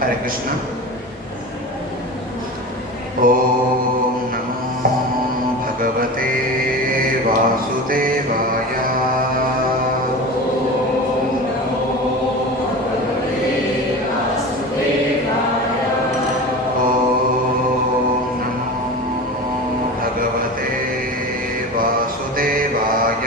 हरे कृष्ण। ओम नमो भगवते वासुदेवाय। ओम नमो भगवते वासुदेवाय।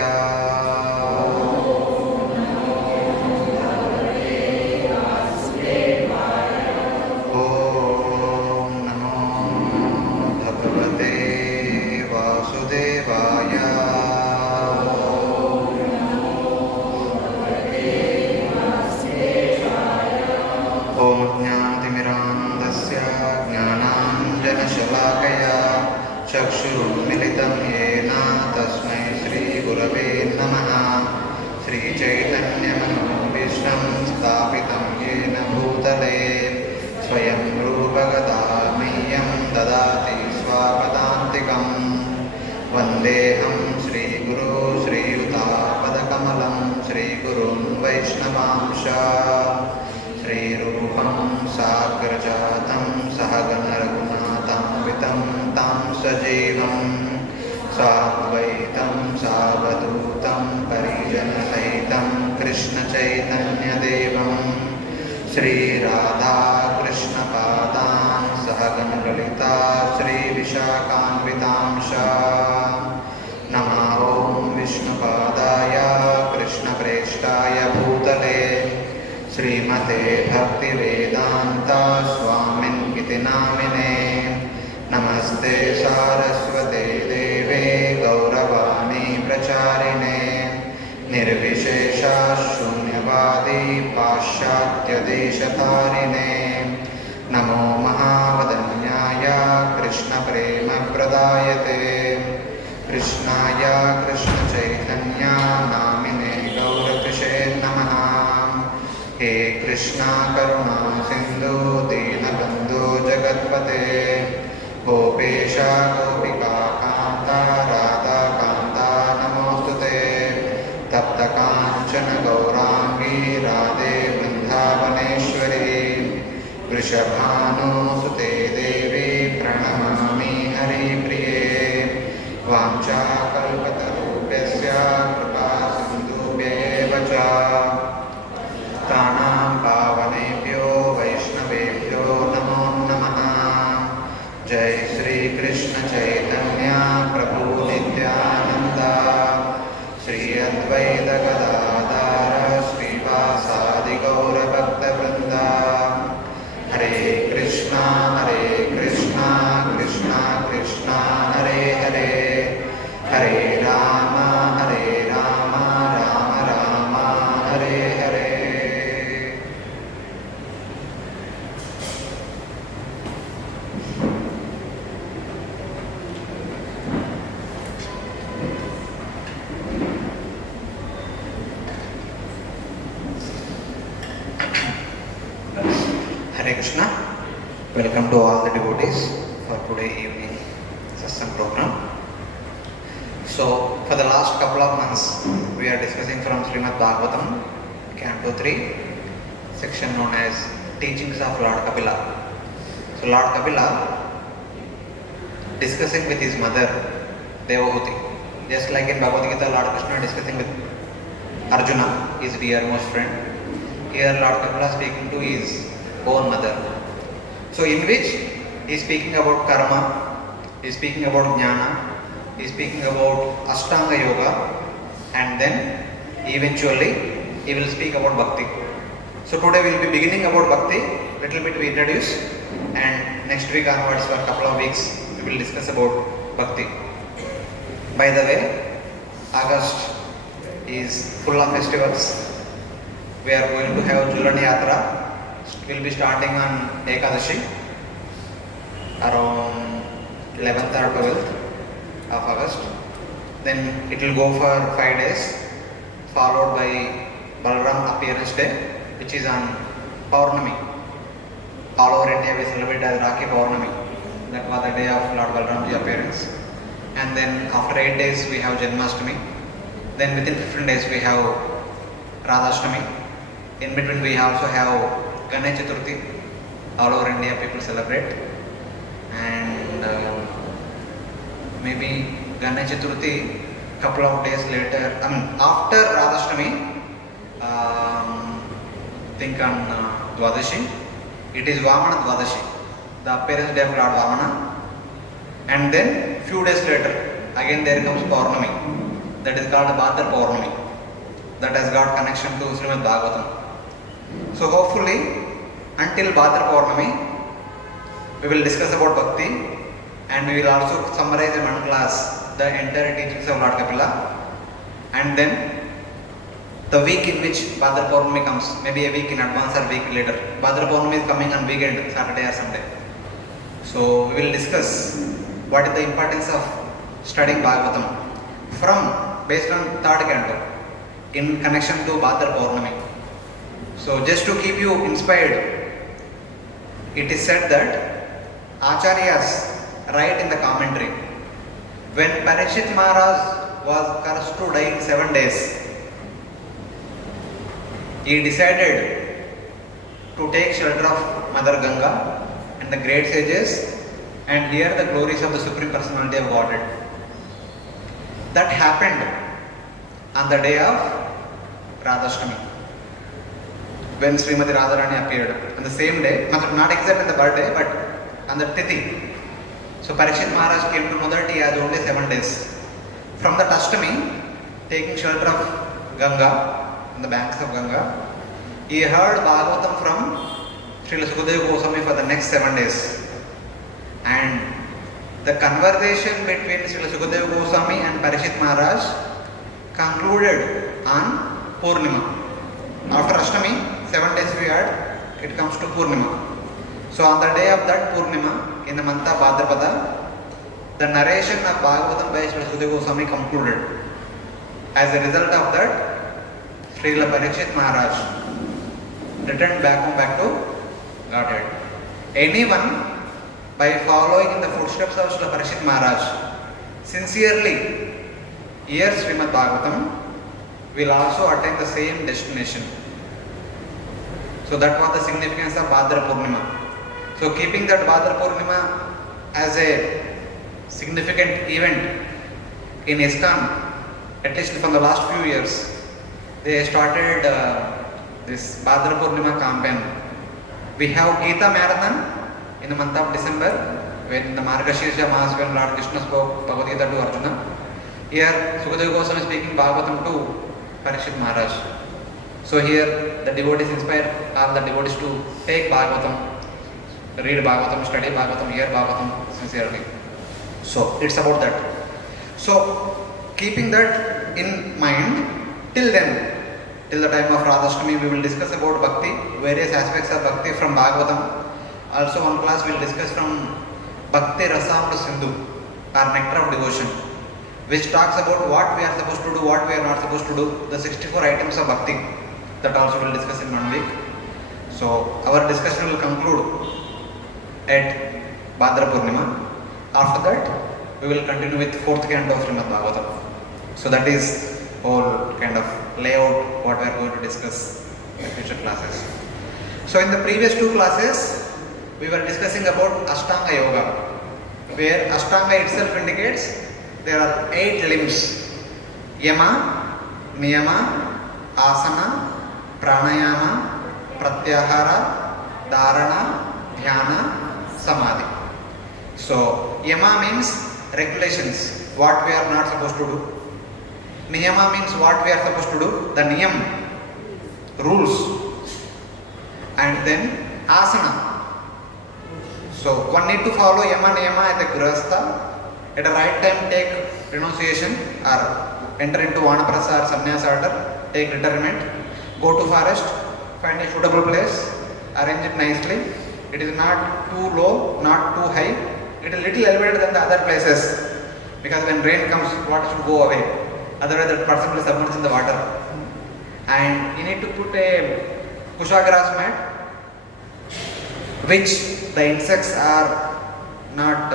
ओम ज्ञानतिमिरान्धस्य ज्ञानाञ्जनशलाकया चक्षुरुन्मिलितं येन तस्मै श्रीगुरवे नमः। श्रीचैतन्यमनोभीष्टं स्थापितं येन भूतले स्वयं रूपगदामह्यं ददाति स्वापदान्तिकम्। वन्देऽहं श्रीगुरो श्रीयुतापदकमलं श्रीगुरुन् वैष्णवांश। श्रीरूपं साग्रजातं सहगणरघुनाथान्वितं तं सजीवं साद्वैतं सावधूतं परिजनसहितं कृष्णचैतन्यदेवं श्रीराधाकृष्णपादान् सहगणललिता श्रीविशाखान्वितांश। नमो ॐ विष्णुपादाय कृष्णप्रेष्ठाय भूतले श्रीमते भक्तिवेदांत स्वामिन्निति नामिने। नमस्ते सारस्वते देवे गौरवाणी प्रचारिणे निर्विशेषा शून्यवादी पाश्चात्यदेशतारिणे। नमो महावदन्याय कृष्णप्रेमप्रदायते कृष्णाय कृष्णचैतन्य नामिने गौरकृषे नमः। हे कृष्णा करुणा सिंधु दीनबंधु जगत्पते गोपेशा गोपिका कांता राधा कांता नमोस्तुते। तप्त कांचन गौरांगी राधे वृंदावनेश्वरी वृषभानुसुते देवी प्रणमामि हरिप्रिये। वाञ्छाकल्पतरुभ्यश्च कृपा सिन्धुभ्येव च तानां पावनेभ्यो वैष्णवेभ्यो नमो नमः। जय श्री कृष्ण चैतन्य प्रभु नित्यानंद श्री अद्वैत गदाधर श्रीवासादि गौरभक्तवृंद। हरे Krishna Krishna Krishna Hare Hare Hare Ram Ram Ram Hare Hare. Hare Krishna. Welcome to all the devotees for today evening satsang program. So, for the last couple of months, we are discussing from Srimad Bhagavatam, Canto 3, section known as Teachings of Lord Kapila. So, Lord Kapila discussing with his mother, Devahuti. Just like in Bhagavad Gita, Lord Krishna discussing with Arjuna, his dearmost friend. Here, Lord Kapila speaking to his own mother. So, in which he is speaking about karma, he is speaking about jnana, he is speaking about Ashtanga Yoga, and then eventually he will speak about bhakti. So, today we will be beginning about bhakti, little bit we introduce, and next week onwards for a couple of weeks we will discuss about bhakti. By the way, August is full of festivals. We are going to have Jhulan Yatra. We will be starting on Ekadashi around 11th or 12th of August. Then it will go for 5 days, followed by Balaram Appearance Day, which is on Paurnami. All over India we celebrate as Rakhi Paurnami. That was the day of Lord Balaram's appearance. And then after 8 days we have Janmashtami. Then within 15 days we have Radhashtami. In between we also have Ganesh Chaturthi. all over India people celebrate. And maybe Ganesh Chaturthi, couple of days later, I mean after Radhashtami, think on Dwadashi, it is Vamana Dwadashi, the appearance day of Lord Vamana. And then few days later, again there comes Paurnami, that is called Bhadra Paurnami, that has got connection to Srimad Bhagavatam. So hopefully, until Bhadra Paurnami, we will discuss about Bhakti, and we will also summarize in one class the entire teachings of Lord Kapila. And then the week in which Bhadra Paurnami comes, maybe a week in advance or a week later. Bhadra Paurnami is coming on weekend, Saturday or Sunday. So we will discuss what is the importance of studying Bhagavatam based on third canto in connection to Bhadra Paurnami. So just to keep you inspired, it is said that Acharyas write in the commentary, when Parikshit Maharaj was cursed to die in 7 days, he decided to take shelter of Mother Ganga and the great sages and hear the glories of the Supreme Personality of Godhead. That happened on the day of Radhashtami, when Srimati Radharani appeared. On the same day, not exactly on the birthday, but on the Tithi. So Parikshit Maharaj came to know that he has only 7 days. From the Ashtami, taking shelter of Ganga, on the banks of Ganga, he heard Bhagavatam from Srila Sukadeva Goswami for the next 7 days. And the conversation between Srila Sukadeva Goswami and Parikshit Maharaj concluded on Purnima. After Ashtami, 7 days we had, it comes to Purnima. So on the day of that Purnima, in the month of Bhadrapada, the narration of Bhagavatam by Srila Sukadeva Goswami concluded. As a result of that, Srila Parikshit Maharaj returned back to Godhead. Anyone, by following in the footsteps of Srila Parikshit Maharaj, sincerely hears Srimad Bhagavatam, will also attain the same destination. So that was the significance of Bhadra Purnima. So keeping that Bhadra Purnima as a significant event in ISKCON, at least from the last few years, they started this Bhadra Purnima campaign. We have Gita Marathon in the month of December, when the Margashirsha Mass, when Lord Krishna spoke Bhagavad Gita to Arjuna. Here Sukadeva Goswami is speaking Bhagavatam to Parikshit Maharaj. So here the devotees inspire all the devotees to take Bhagavatam, read Bhagavatam, study Bhagavatam, hear Bhagavatam sincerely. So it's about that. So keeping that in mind, till then, till the time of Radhashtami, we will discuss about Bhakti, various aspects of Bhakti from Bhagavatam. Also one class we will discuss from Bhakti Rasamrita Sindhu, or Nectar of Devotion, which talks about what we are supposed to do, what we are not supposed to do, the 64 items of Bhakti. That also we will discuss in 1 week. So our discussion will conclude at Bhadra Purnima. After that, we will continue with 4th canto of Srimad Bhagavatam. So that is whole kind of layout what we are going to discuss in future classes. So in the previous 2 classes, we were discussing about Ashtanga Yoga, where Ashtanga itself indicates there are 8 limbs: Yama, Niyama, Asana, Pranayama, Pratyahara, Dharana, Dhyana, Samadhi. So Yama means regulations, what we are not supposed to do. Niyama means what we are supposed to do, the niyam, rules. And then asana. So one need to follow yama niyama at the grihastha. At the right time take renunciation or enter into vanaprastha or sannyasa order, take retirement, go to forest, find a suitable place, arrange it nicely. It is not too low, not too high. It is little elevated than the other places, because when rain comes, water should go away. Otherwise that person will submerge in the water. And you need to put a kusha grass mat, which the insects are not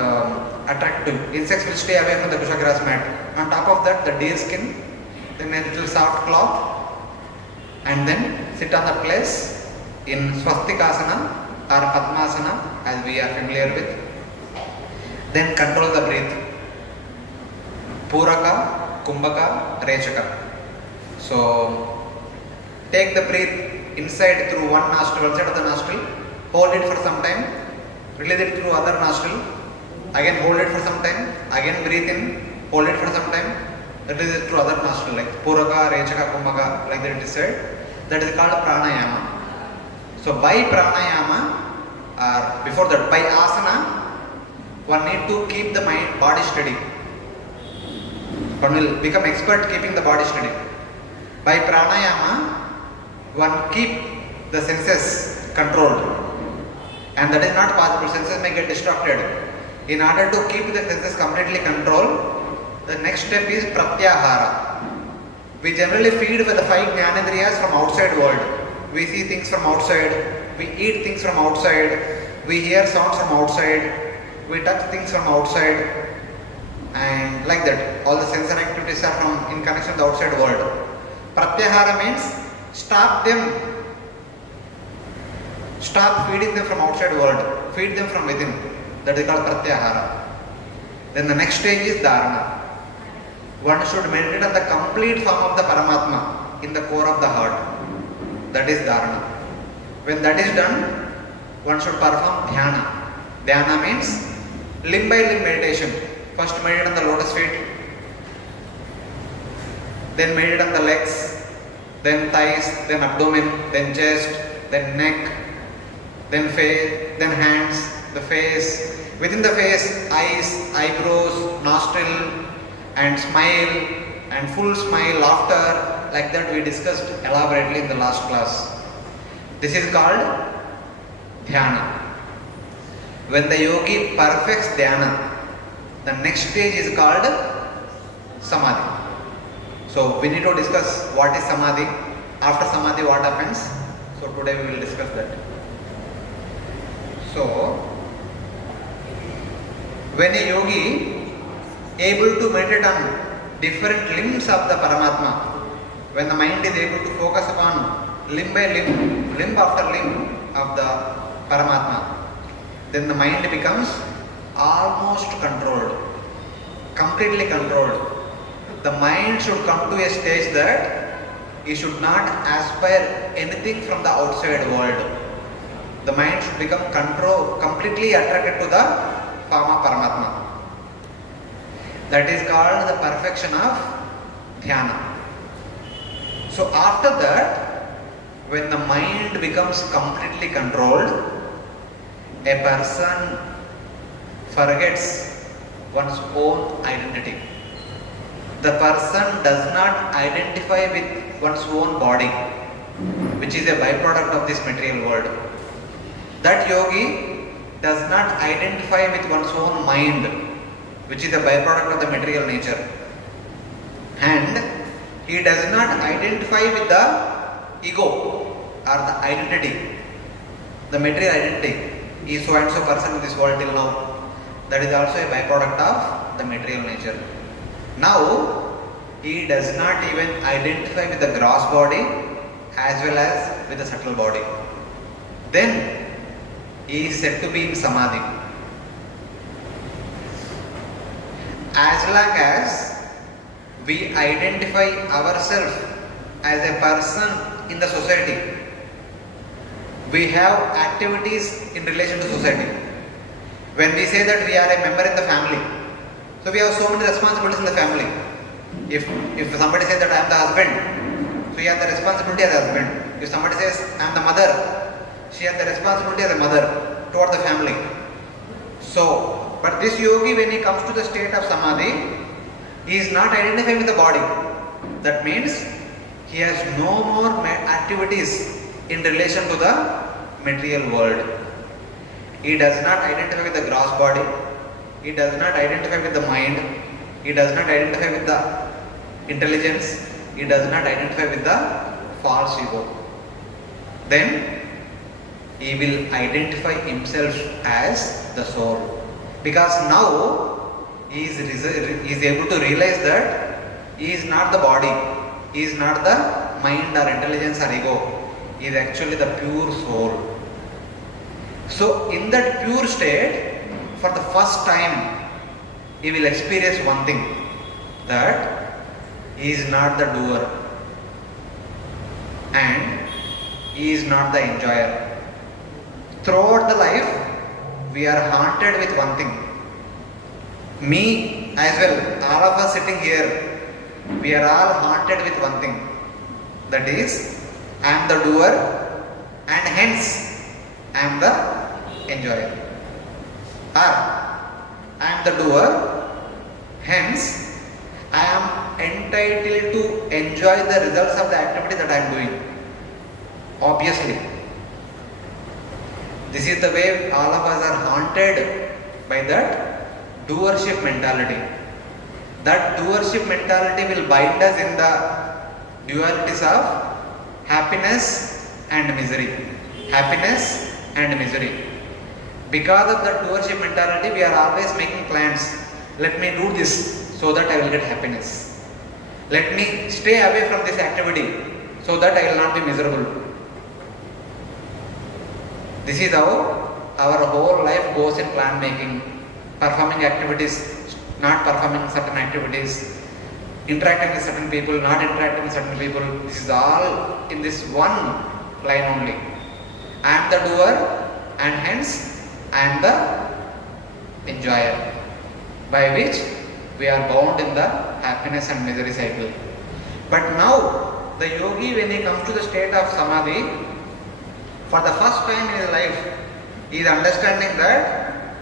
attractive. Insects will stay away from the kusha grass mat. On top of that, the deer skin, then a little soft cloth, and then sit on the place in swastikasana or padmasana are familiar with. Then control the breath. Puraka, Kumbhaka, Rechaka. So take the breath inside through one nostril, one side of the nostril, hold it for some time, release it through other nostril, again hold it for some time, again breathe in, hold it for some time, release it through other nostril like Puraka, Rechaka, Kumbhaka, like that it is said. That is called pranayama. So by pranayama, or before that, by asana, one need to keep the body steady. One will become expert keeping the body steady. By pranayama, one keep the senses controlled, and that is not possible. Senses may get distracted. In order to keep the senses completely controlled, the next step is pratyahara. We generally feed with the 5 jnanendriyas from outside world. We see things from outside, we eat things from outside, we hear sounds from outside, we touch things from outside, and like that. All the sensory activities are from in connection with the outside world. Pratyahara means stop them. Stop feeding them from outside world. Feed them from within. That is called pratyahara. Then the next stage is dharana. One should meditate on the complete form of the Paramatma in the core of the heart. That is dharana. When that is done, one should perform dhyana. Dhyana means limb by limb meditation. First meditate on the lotus feet, then meditate on the legs, then thighs, then abdomen, then chest, then neck, then face, then hands, the face. Within the face, eyes, eyebrows, nostril, and smile, and full smile, laughter, like that we discussed elaborately in the last class. This is called dhyana. When the yogi perfects dhyana, the next stage is called samadhi. So we need to discuss what is samadhi. After samadhi, what happens? So today we will discuss that. So when a yogi able to meditate on different limbs of the Paramatma, when the mind is able to focus upon limb by limb, limb after limb of the Paramatma, then the mind becomes almost controlled, completely controlled. The mind should come to a stage that it should not aspire anything from the outside world. The mind should become completely attracted to the form of Paramatma. That is called the perfection of dhyana. So after that, when the mind becomes completely controlled, a person forgets one's own identity. The person does not identify with one's own body, which is a byproduct of this material world. That yogi does not identify with one's own mind, which is a byproduct of the material nature. And he does not identify with the ego or the identity, the material identity. He is so and so person in this world till now. That is also a byproduct of the material nature. Now, he does not even identify with the gross body as well as with the subtle body. Then, he is said to be in samadhi. As long as we identify ourselves as a person in the society, we have activities in relation to society. When we say that we are a member in the family, so we have so many responsibilities in the family. If somebody says that I am the husband, so he has the responsibility as a husband. If somebody says I am the mother, she has the responsibility as a mother toward the family. So, but this yogi, when he comes to the state of samadhi, he is not identifying with the body. That means he has no more activities in relation to the material world. He does not identify with the gross body. He does not identify with the mind. He does not identify with the intelligence. He does not identify with the false ego. Then he will identify himself as the soul. Because now he is able to realize that he is not the body. He is not the mind or intelligence or ego. He is actually the pure soul. So in that pure state, for the first time, he will experience one thing, that he is not the doer and he is not the enjoyer. Throughout the life, we are haunted with one thing. Me as well, all of us sitting here, we are all haunted with one thing. That is, I am the doer and hence I am the enjoyer. Or I am the doer, hence I am entitled to enjoy the results of the activity that I am doing. Obviously. This is the way all of us are haunted by that doership mentality. That doership mentality will bind us in the dualities of happiness and misery. Happiness and misery. Because of that doership mentality, we are always making plans. Let me do this so that I will get happiness. Let me stay away from this activity so that I will not be miserable. This is how our whole life goes in plan making, performing activities, not performing certain activities, interacting with certain people, not interacting with certain people. This is all in this one line only. I am the doer and hence I am the enjoyer, by which we are bound in the happiness and misery cycle. But now the yogi, when he comes to the state of samadhi, for the first time in his life, he is understanding that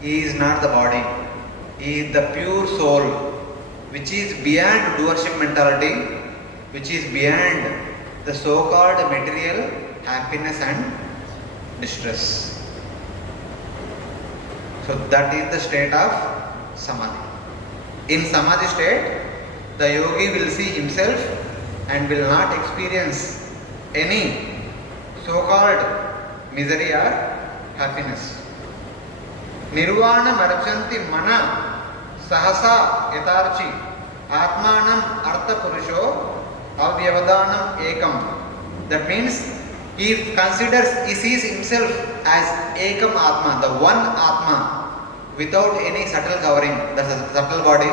he is not the body. He is the pure soul, which is beyond doership mentality, which is beyond the so-called material happiness and distress. So that is the state of samadhi. In samadhi state, the yogi will see himself and will not experience any so-called misery or happiness. Nirvana marchanti mana sahasa yatarchi atmanam artha purusho avyavadanam ekam. That means he considers, he sees himself as ekam atma, the one atma, without any subtle covering, that's a subtle body,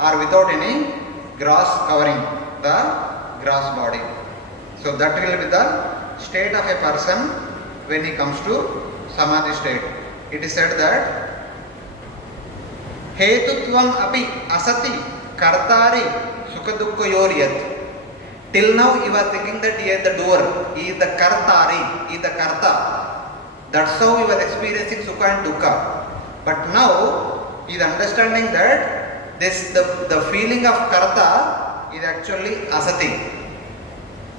or without any gross covering, the gross body. So that will be the state of a person when he comes to samadhi state. It is said that hetutvam api asati kartari sukadukkayor yat. Till now he was thinking that he is the doer, he is the kartari, he is the karta. That's how he was experiencing sukha and dukkha. But now he is understanding that the feeling of karta is actually asati.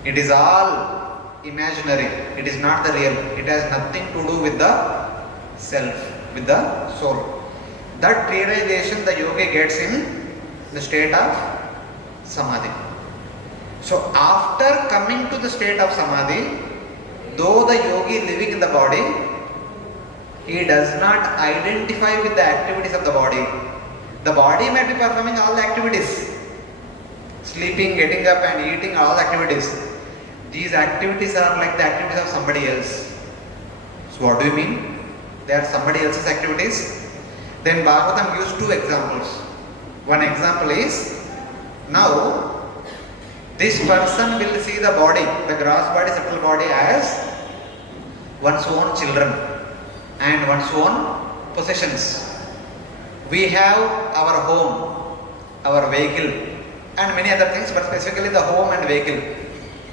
It is all imaginary, it is not the real, it has nothing to do with the self, with the soul. That realization the yogi gets in the state of samadhi. So after coming to the state of samadhi, though the yogi living in the body, he does not identify with the activities of the body. The body may be performing all the activities, sleeping, getting up and eating, all the activities. These activities are like the activities of somebody else. So what do you mean? They are somebody else's activities? Then Bhagavatam gives two examples. One example is, now this person will see the body, the gross body, subtle body as one's own children and one's own possessions. We have our home, our vehicle and many other things, but specifically the home and vehicle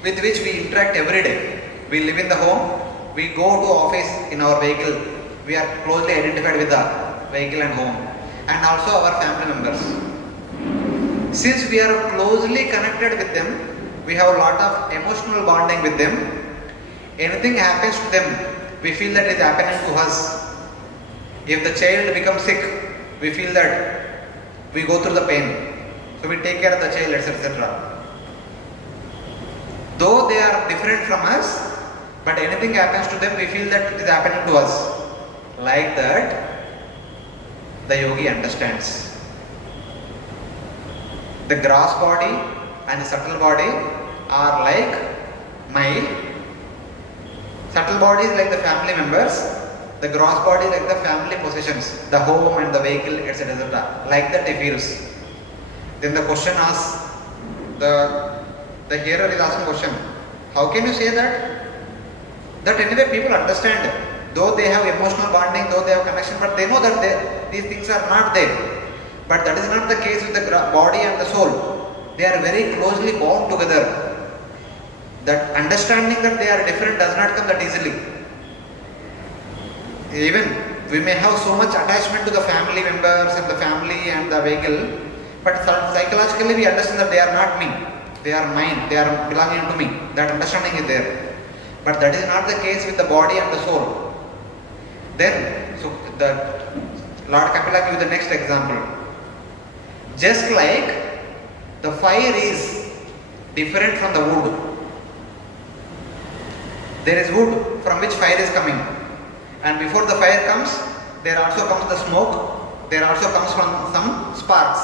with which we interact every day. We live in the home, we go to office in our vehicle, we are closely identified with the vehicle and home, and also our family members. Since we are closely connected with them, we have a lot of emotional bonding with them. Anything happens to them, we feel that it is happening to us. If the child becomes sick, we feel that we go through the pain. So we take care of the child, etc. Though they are different from us, but anything happens to them, we feel that it is happening to us. Like that, the yogi understands. The gross body and the subtle body are like my subtle body is like the family members The gross body like the family possessions, the home and the vehicle, etc. Like that he feels. Then the question asks, the hearer is asking question, how can you say that? That anyway people understand, though they have emotional bonding, though they have connection, but they know that these things are not there. But that is not the case with the body and the soul. They are very closely bound together. That understanding that they are different does not come that easily. Even we may have so much attachment to the family members and the family and the vehicle, but psychologically we understand that they are not me, they are mine, they are belonging to me. That understanding is there. But that is not the case with the body and the soul. Then, so the Lord Kapila gives the next example. Just like the fire is different from the wood. There is wood from which fire is coming. And before the fire comes, there also comes the smoke, there also comes from some sparks.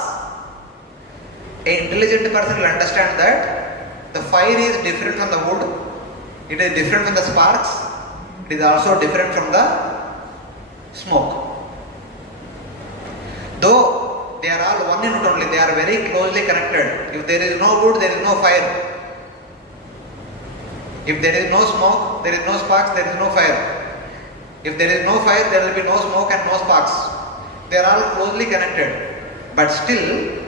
An intelligent person will understand that the fire is different from the wood, it is different from the sparks, it is also different from the smoke. Though they are all one unit only, they are very closely connected. If there is no wood, there is no fire. If there is no smoke, there is no sparks, there is no fire. If there is no fire, there will be no smoke and no sparks. They are all closely connected. But still,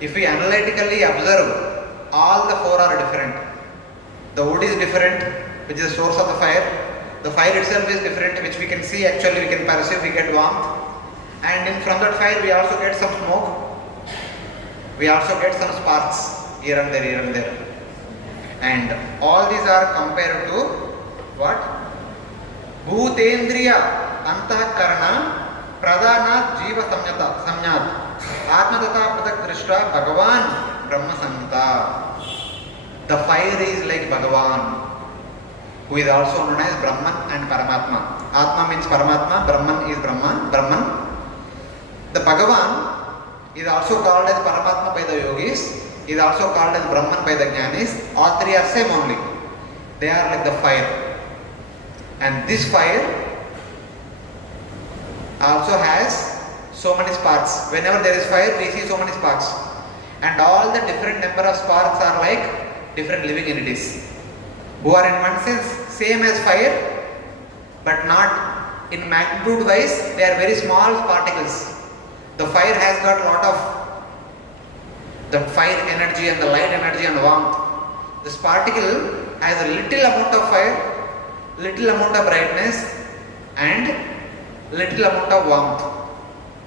if we analytically observe, all the four are different. The wood is different, which is the source of the fire. The fire itself is different, which we can see, actually we can perceive, we get warmth. And from that fire we also get some smoke. We also get some sparks here and there, here and there. And all these are compared to what? Bhutendriya Antakarana Pradana Jiva Samnyat Atmatata Pratak Drishta Bhagavan Brahma Samhita. The fire is like Bhagavan, who is also known as Brahman and Paramatma. Atma means Paramatma, Brahman is Brahman. The Bhagavan is also called as Paramatma by the yogis, is also called as Brahman by the Jnanis. All three are same only. They are like the fire. And this fire also has so many sparks. Whenever there is fire, we see so many sparks. And all the different number of sparks are like different living entities, who are in one sense same as fire, but not in magnitude wise. They are very small particles. The fire has got a lot of the fire energy and the light energy and warmth. This particle has a little amount of fire, little amount of brightness and little amount of warmth.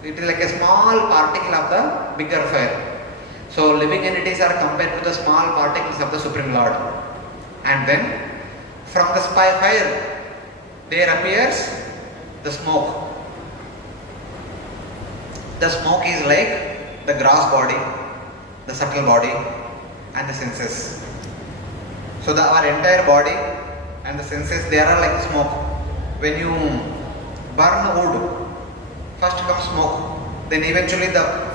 It is like a small particle of the bigger fire. So living entities are compared to the small particles of the Supreme Lord. And then from the fire there appears the smoke. The smoke is like the gross body, the subtle body and the senses. So our entire body and the senses, they are like smoke. When you burn wood, first comes smoke, then eventually the